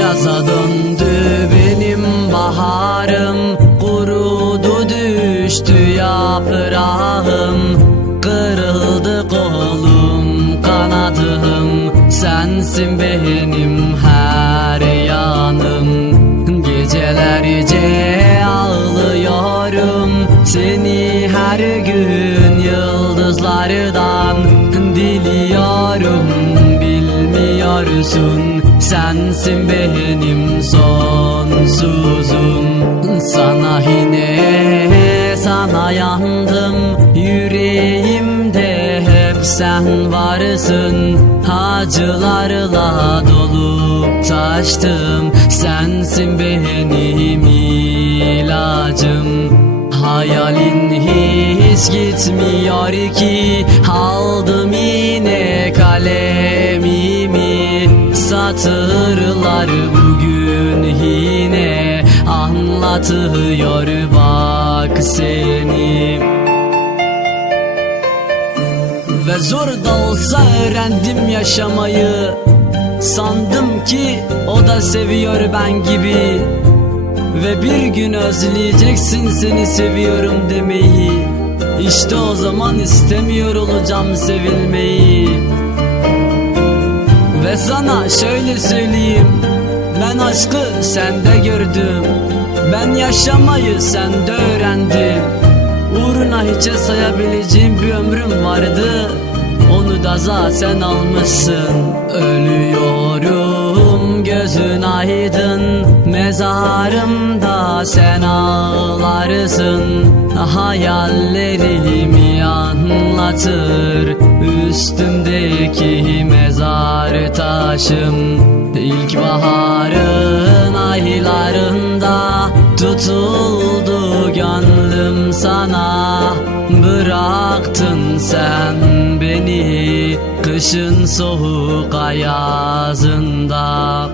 Yaza döndü benim baharım Kurudu düştü yaprağım. Kırıldı kolum kanadım Sensin benim her yanım. Gecelerce ağlıyorum Seni her gün yıldızlardan bilmiyorsun Sensin benim sonsuzum. Sana yine sana yandım Yüreğimde hep sen varsın. Acılarla dolup taştım Sensin benim ilacım. Hayalin hiç gitmiyor ki Aldım Satırlar bugün yine. Anlatıyor bak seni. Ve zor da olsa öğrendim yaşamayı. Sandım ki o da seviyor ben gibi. Ve bir gün özleyeceksin seni seviyorum demeyi. İşte o zaman istemiyor olacağım sevilmeyi sana şöyle söyleyeyim. Ben aşkı sende gördüm. Ben yaşamayı sende öğrendim. Uğruna hiçe sayabileceğim bir ömrüm vardı. Onu da zaten almışsın. Ölüyorum gözün aydın. Mezarımda sen ağlarsın. Hayallerimi anlatır. Üstümdeki taşım. İlkbaharın aylarında Tutuldu gönlüm sana. Bıraktın sen beni Kışın soğuk ayazında